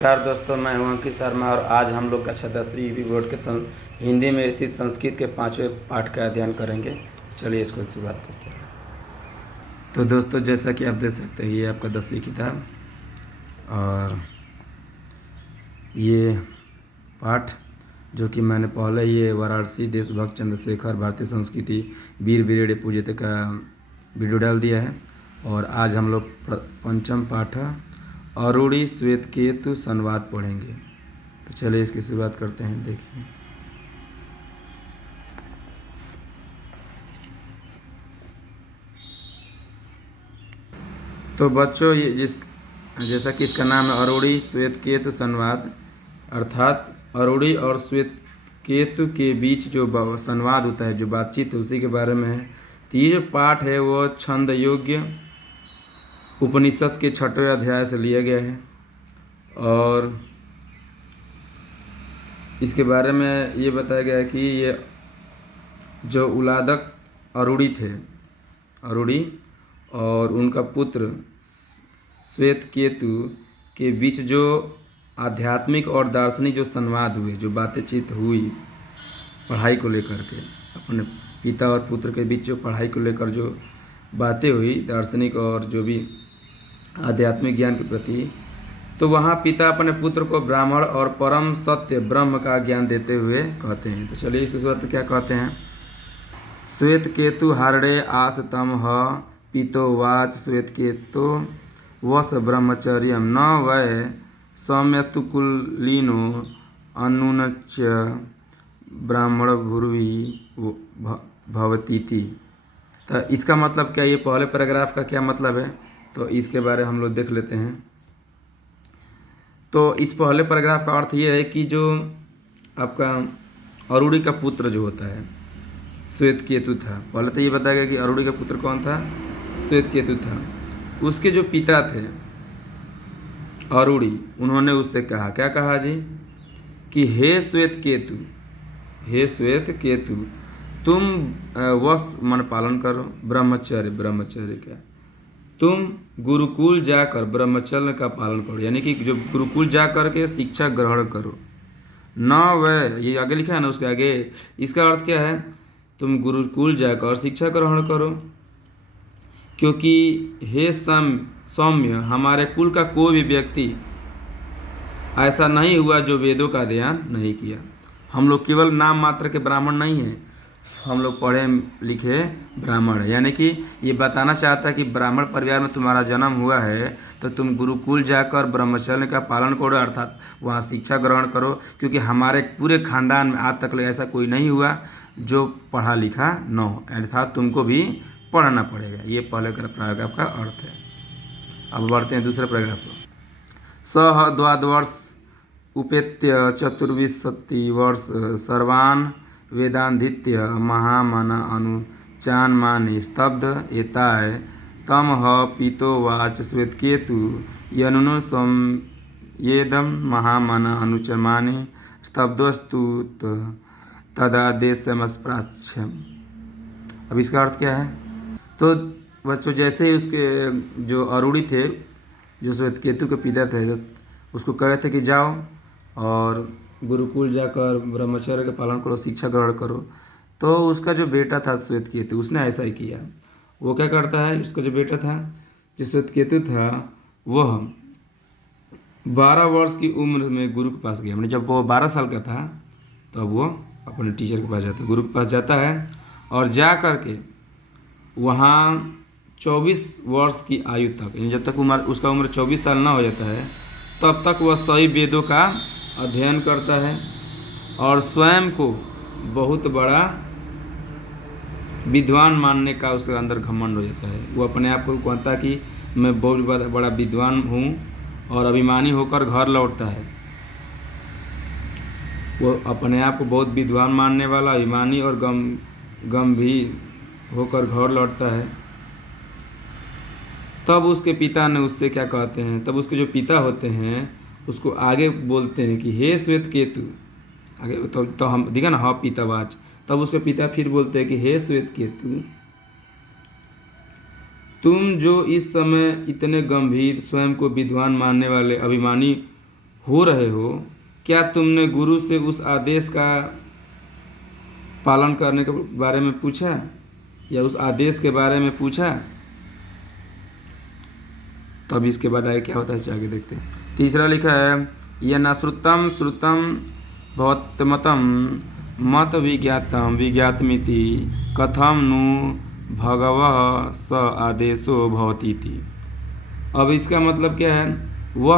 नमस्कार दोस्तों, मैं हूं अंकित शर्मा और आज हम लोग कक्षा 10वीं यूपी बोर्ड के हिंदी में स्थित संस्कृत के 5वें पाठ का अध्ययन करेंगे। चलिए इसको शुरुआत करते हैं। तो दोस्तों, जैसा कि आप देख सकते हैं, ये आपका 10वीं किताब और ये पाठ जो कि मैंने पहले ये वाराणसी देशभक्त चंद्रशेखर भारतीय संस्कृति वीर वीरेण पूजित का वीडियो डाल दिया है। और आज हम लोग पंचम पाठ अरुणी श्वेतकेतु संवाद पढ़ेंगे। तो चलिए इसकी शुरुआत करते हैं। देखिए, तो बच्चों, ये जैसा कि इसका नाम है अरुणी श्वेतकेतु संवाद, अर्थात अरुणी और श्वेतकेतु के बीच जो संवाद होता है, जो बातचीत, उसी के बारे में है। तो ये जो पाठ है वो छंद योग्य उपनिषद के 6वें अध्याय से लिया गया है और इसके बारे में ये बताया गया है कि ये जो उलादक अरुणी थे, अरुणी और उनका पुत्र श्वेतकेतु के बीच जो आध्यात्मिक और दार्शनिक जो संवाद हुए, जो बातचीत हुई पढ़ाई को लेकर के, अपने पिता और पुत्र के बीच जो पढ़ाई को लेकर जो बातें हुई, दार्शनिक और जो भी आध्यात्मिक ज्ञान के प्रति, तो वहाँ पिता अपने पुत्र को ब्राह्मण और परम सत्य ब्रह्म का ज्ञान देते हुए कहते हैं। तो चलिए इस सूत्र क्या कहते हैं। श्वेतकेतु हारणे आस तम पितोवाच श्वेतकेतु वस ब्रह्मचर्य न वै सौम्यतुकुलीनो अनुनच ब्राह्मण भूर्वी भवतीति। तो इसका मतलब क्या, ये पहले पैराग्राफ का क्या मतलब है, तो इसके बारे हम लोग देख लेते हैं। तो इस पहले पैराग्राफ का अर्थ ये है कि जो आपका अरुणी का पुत्र जो होता है श्वेतकेतु था। पहले तो ये बताया गया कि अरुणी का पुत्र कौन था, श्वेतकेतु था। उसके जो पिता थे अरुणी, उन्होंने उससे कहा, क्या कहा जी, कि हे श्वेतकेतु, हे श्वेतकेतु, तुम वश मन पालन करो, ब्रह्मचर्य का, तुम गुरुकुल जाकर ब्रह्मचर्य का पालन करो, यानी कि जो गुरुकुल जा कर के शिक्षा ग्रहण करो। न वह, ये आगे लिखा है ना, उसके आगे इसका अर्थ क्या है, तुम गुरुकुल जाकर शिक्षा ग्रहण करो, क्योंकि हे सौम्य, हमारे कुल का कोई भी व्यक्ति ऐसा नहीं हुआ जो वेदों का अध्ययन नहीं किया। हम लोग केवल नाम मात्र के ब्राह्मण नहीं हैं, हम लोग पढ़े लिखे ब्राह्मण है। यानी कि ये बताना चाहता है कि ब्राह्मण परिवार में तुम्हारा जन्म हुआ है तो तुम गुरुकुल जाकर ब्रह्मचर्य का पालन करो, अर्थात वहाँ शिक्षा ग्रहण करो, क्योंकि हमारे पूरे खानदान में आज तक ऐसा कोई नहीं हुआ जो पढ़ा लिखा न हो, अर्थात तुमको भी पढ़ना पड़ेगा। ये पहले पैराग्राफ का अर्थ है। अब बढ़ते हैं दूसरे पैराग्राफ पर। सह द्वादवर्ष उपेत्य चतुर्विंशति वर्ष सर्वान् वेदांधित्य महामना अनुचान मानि स्तब्ध एताय तम पितोवाच श्वेतकेतु यनुनो संयेदम महामना अनुचमानि स्तब्धस्तु तदादेशमस्प्राच्यम। अब इसका अर्थ क्या है। तो बच्चों, जैसे ही उसके जो अरुणी थे, जो श्वेतकेतु के पिता थे, उसको कहे थे कि जाओ और गुरुकुल जाकर ब्रह्मचर्य का पालन करो, शिक्षा ग्रहण करो। तो उसका जो बेटा था श्वेतकेतु, उसने ऐसा ही किया। वो क्या करता है, उसका जो बेटा था, जो श्वेतकेतु था, वह 12 वर्ष की उम्र में गुरु के पास गया। मतलब जब वो 12 साल का था तब वो अपने टीचर के पास जाता है, गुरु के पास जाता है और जा कर के वहाँ 24 वर्ष की आयु तक, यानी जब तक उसका उम्र 24 साल ना हो जाता है तब तक वह सही वेदों का अध्ययन करता है और स्वयं को बहुत बड़ा विद्वान मानने का उसके अंदर घमंड हो जाता है। वो अपने आप को कहता है कि मैं बहुत बड़ा विद्वान हूँ और अभिमानी होकर घर लौटता है। वो अपने आप को बहुत विद्वान मानने वाला, अभिमानी और गंभीर होकर घर लौटता है। तब उसके पिता ने उससे क्या कहते हैं, तब उसके जो पिता होते हैं उसको आगे बोलते हैं कि हे श्वेतकेतु, आगे तो हम देखा ना, पितावाच। तब उसके पिता फिर बोलते हैं कि हे श्वेतकेतु, तुम जो इस समय इतने गंभीर, स्वयं को विद्वान मानने वाले, अभिमानी हो रहे हो, क्या तुमने गुरु से उस आदेश का पालन करने के बारे में पूछा या उस आदेश के बारे में पूछा? तो अब इसके बाद आगे क्या होता है आगे देखते हैं। तीसरा लिखा है यह न श्रुतम श्रुतम भवत्मतम मत विज्ञातम विज्ञातमिति कथम नु भगवः स आदेशो भवतीति। अब इसका मतलब क्या है? वह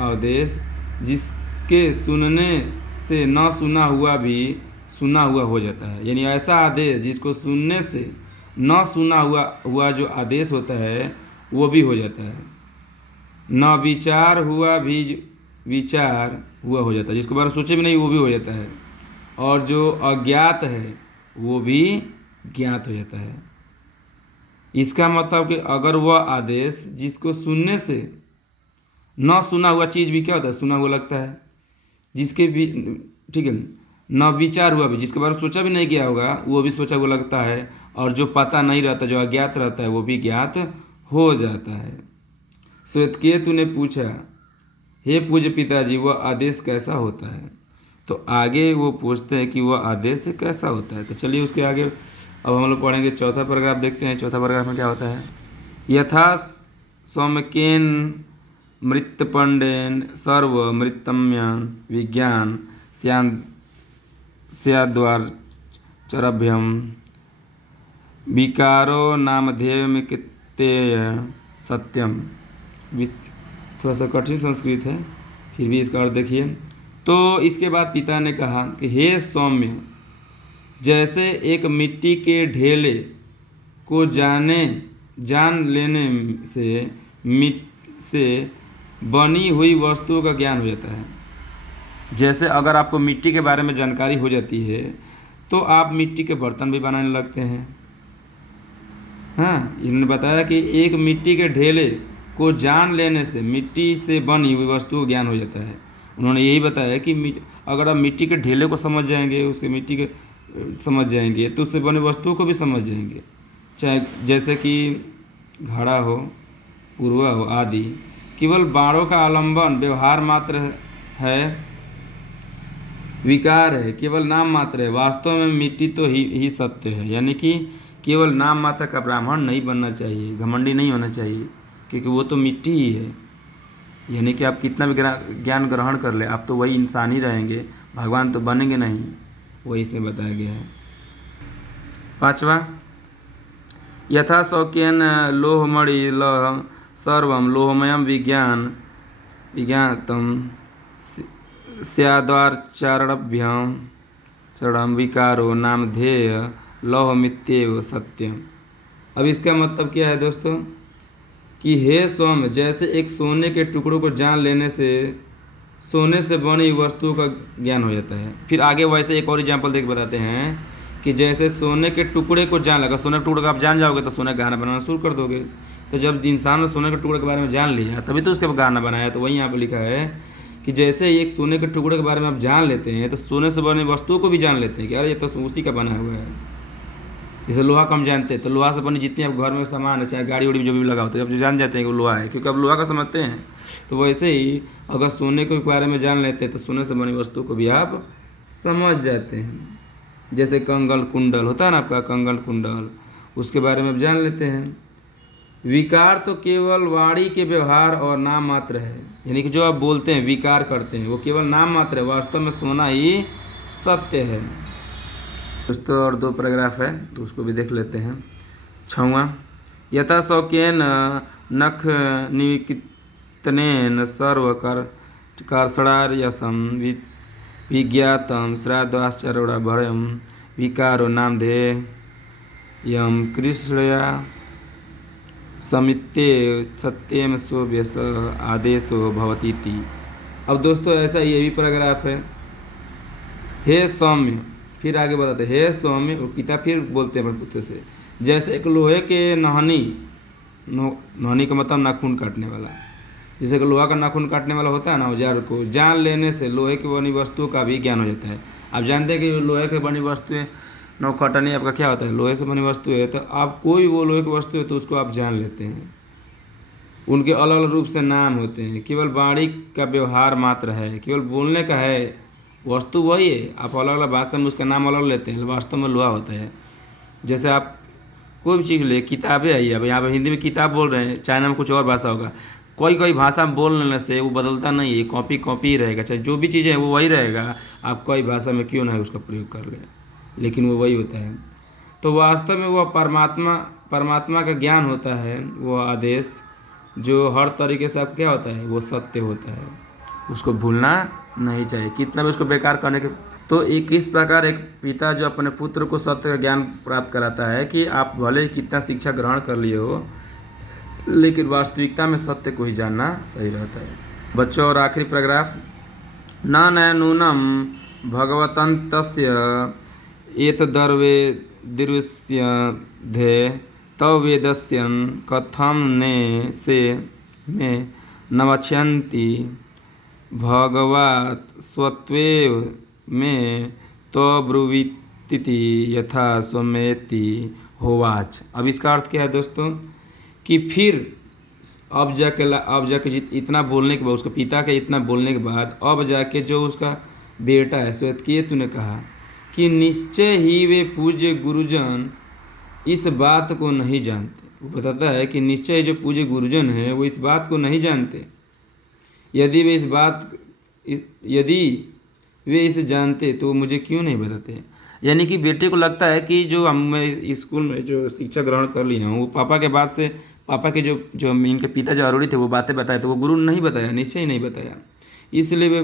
आदेश जिसके सुनने से न सुना हुआ भी सुना हुआ हो जाता है। यानी ऐसा आदेश जिसको सुनने से न सुना हुआ जो आदेश होता है वो भी हो जाता है। न विचार हुआ भी विचार हुआ हो जाता है, जिसके बारे में सोचे भी नहीं वो भी हो जाता है। और जो अज्ञात है वो भी ज्ञात हो जाता है। इसका मतलब कि अगर वह आदेश जिसको सुनने से न सुना हुआ चीज़ भी क्या होता है? सुना हुआ लगता है। जिसके भी ठीक है न विचार हुआ भी, जिसके बारे में सोचा भी नहीं गया होगा वो भी सोचा हुआ लगता है। और जो पता नहीं रहता, जो अज्ञात रहता है वो भी ज्ञात हो जाता है। श्वेतकेतु ने पूछा, हे पूज्य पिताजी वह आदेश कैसा होता है? तो आगे वो पूछते हैं कि वह आदेश कैसा होता है। तो चलिए उसके आगे अब हम लोग पढ़ेंगे। चौथा पैराग्राफ देखते हैं। चौथा पैराग्राफ में क्या होता है? यथा सौम्यकेन मृत्युपंडेन सर्व मृतम्य विज्ञान स्याद्वाचरभ्यम विकारो नामधेयमिक्तेय सत्यम। थोड़ा सा कठिन संस्कृत है, फिर भी इसका अर्थ देखिए। तो इसके बाद पिता ने कहा कि हे सौम्य, जैसे एक मिट्टी के ढेले को जान लेने से बनी हुई वस्तुओं का ज्ञान हो जाता है। जैसे अगर आपको मिट्टी के बारे में जानकारी हो जाती है तो आप मिट्टी के बर्तन भी बनाने लगते हैं। हाँ, इन्होंने बताया कि एक मिट्टी के ढेले को जान लेने से मिट्टी से बनी हुई वस्तु का ज्ञान हो जाता है। उन्होंने यही बताया कि अगर आप मिट्टी के ढेले को समझ जाएंगे, उसके मिट्टी के समझ जाएंगे तो उससे बने वस्तुओं को भी समझ जाएंगे। चाहे जैसे कि घड़ा हो, पुरवा हो आदि, केवल बाणों का आलंबन व्यवहार मात्र है, विकार है, केवल नाम मात्र है। वास्तव में मिट्टी तो ही सत्य है। यानी कि केवल नाम मात्र का ब्राह्मण नहीं बनना चाहिए, घमंडी नहीं होना चाहिए, क्योंकि वो तो मिट्टी ही है। यानी कि आप कितना भी ज्ञान ग्रहण कर ले, आप तो वही इंसान ही रहेंगे, भगवान तो बनेंगे नहीं। वही से बताया गया है। पांचवा, यथा शौक्यन लोहमणि लौह सर्वम लोहमयम विज्ञातम स्याद्वाचरभ्यम चरणम विकारो नामधेय लौहमित्येव सत्यम। अब इसका मतलब क्या है दोस्तों कि हे सौम्य, जैसे एक सोने के टुकड़ों को जान लेने से सोने से बनी वस्तुओं का ज्ञान हो जाता है। फिर आगे वैसे एक और एग्जाम्पल देख बताते हैं कि जैसे सोने के टुकड़े को जान लगा, सोने के टुकड़े को आप जान जाओगे तो सोने का गहना बनाना शुरू कर दोगे। तो जब इंसान ने सोने के टुकड़े के बारे में जान लिया तभी तो उसके गहना बनाया। तो वहीं यहाँ पर लिखा है कि जैसे एक सोने के टुकड़े के बारे में आप जान लेते हैं तो सोने से बने वस्तुओं को भी जान लेते हैं कि अरे ये तो उसी का बना हुआ है। जैसे लोहा कम जानते हैं तो लोहा से बनी जितनी आप घर में सामान है, चाहे गाड़ी उड़ी जो भी लगा होता है, अब जो जान जाते हैं कि वो लोहा है, क्योंकि अब लोहा का समझते हैं। तो वैसे ही अगर सोने के बारे में जान लेते हैं तो सोने से बनी वस्तु को भी आप समझ जाते हैं। जैसे कंगल कुंडल होता है ना आपका, कंगल कुंडल, उसके बारे में आप जान लेते हैं। विकार तो केवल वाणी के व्यवहार और नाम मात्र है। यानी कि जो आप बोलते हैं, विकार करते हैं, वो केवल नाम मात्र है, वास्तव में सोना ही सत्य है। दोस्तों और दो पैराग्राफ है तो उसको भी देख लेते हैं। 6वां, यथा शौक्येन नख निविक्तनेन सर्वकर्षणार्यसं विज्ञातम श्राद्धाश्चर्यभयं विकारो नामधेयं कृष्णया समित्ते सत्यम सोभ्यस आदेशो भवतीति। अब दोस्तों ऐसा ये भी पैराग्राफ है। हे सौम्य, फिर आगे बताते हे सौम्य, पिता फिर बोलते हैं पुत्र से, जैसे एक लोहे के नहनी का मतलब नाखून काटने वाला, जैसे कि लोहा का नाखून काटने वाला होता है ना, औजार को जान लेने से लोहे की बनी वस्तुओं का भी ज्ञान हो जाता है। आप जानते हैं कि लोहे की बनी वस्तुएं नौकटनी आपका क्या होता है, लोहे से बनी वस्तु है, तो आप कोई वो लोहे की वस्तु है तो उसको आप जान लेते हैं। उनके अलग अलग रूप से नाम होते हैं, केवल वाणी का व्यवहार मात्र है, केवल बोलने का है, वस्तु वही है, आप अलग अलग भाषा में उसका नाम अलग लेते हैं, वास्तव में लोहा होता है। जैसे आप कोई भी चीज़ ले, किताबें आई, अब यहाँ पर हिंदी में किताब बोल रहे हैं, चाइना में कुछ और भाषा होगा, कोई कोई भाषा बोल लेने से वो बदलता नहीं है, कॉपी कॉपी ही रहेगा, चाहे जो भी चीज़ है वो वही रहेगा, आप कोई भाषा में क्यों ना है उसका प्रयोग कर लें, लेकिन वो वही होता है। तो वास्तव में वह परमात्मा परमात्मा का ज्ञान होता है, वो आदेश जो हर तरीके से आप क्या होता है, वो सत्य होता है, उसको भूलना नहीं चाहिए, कितना भी उसको बेकार करने के। तो एक इस प्रकार एक पिता जो अपने पुत्र को सत्य का ज्ञान प्राप्त कराता है कि आप भले ही कितना शिक्षा ग्रहण कर लिए हो, लेकिन वास्तविकता में सत्य को ही जानना सही रहता है। बच्चों, और आखिरी पैराग्राफ, न नूनम भगवतन्तस्य एतदर्वे दिरुष्यधे तव वेदस्य कथम ने से में नवक्ष्यन्ति भगवत स्वत्वेव में तो ब्रुवीति यथा स्वमेति होवाच। अब इसका अर्थ क्या है दोस्तों, कि फिर अब जाके इतना बोलने के बाद, उसके पिता के इतना बोलने के बाद, अब जाके जो उसका बेटा है श्वेतकेतु ने कहा कि निश्चय ही वे पूज्य गुरुजन इस बात को नहीं जानते। वो बताता है कि निश्चय जो पूज्य गुरुजन हैं वो इस बात को नहीं जानते। यदि वे इसे जानते तो मुझे क्यों नहीं बताते। यानी कि बेटे को लगता है कि जो मैं स्कूल में जो शिक्षा ग्रहण कर लिया हूँ, वो पापा के बाद से, पापा के जो इनके पिता जो आरूढ़ी थे वो बातें बताए, तो वो गुरु ने नहीं बताया, निश्चय ही नहीं बताया। इसलिए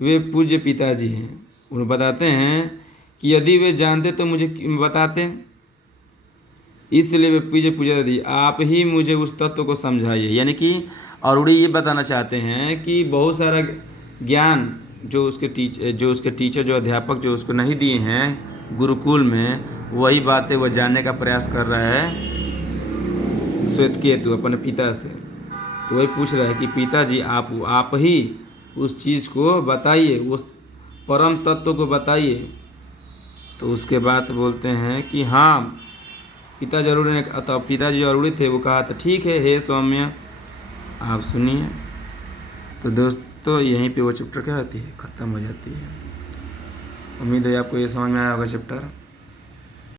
वे पूज्य पिताजी हैं, उन्हें बताते हैं कि यदि वे जानते तो मुझे बताते। इसलिए वे पूज्य पिताजी, आप ही मुझे उस तत्व को समझाइए। यानी कि आरूढ़ी ये बताना चाहते हैं कि बहुत सारा ज्ञान जो उसके टीचर जो अध्यापक जो उसको नहीं दिए हैं गुरुकुल में, वही बातें वो जानने का प्रयास कर रहा है श्वेतकेतु अपने पिता से। तो वही पूछ रहा है कि पिताजी आप ही उस चीज़ को बताइए, उस परम तत्व को बताइए। तो उसके बाद बोलते हैं कि हाँ पिताजी जरूरी थे, वो कहा था ठीक है हे सौम्य आप सुनिए। तो दोस्तों यहीं पे वो चैप्टर क्या होती है, ख़त्म हो जाती है। उम्मीद है आपको ये समझ में आया होगा चैप्टर।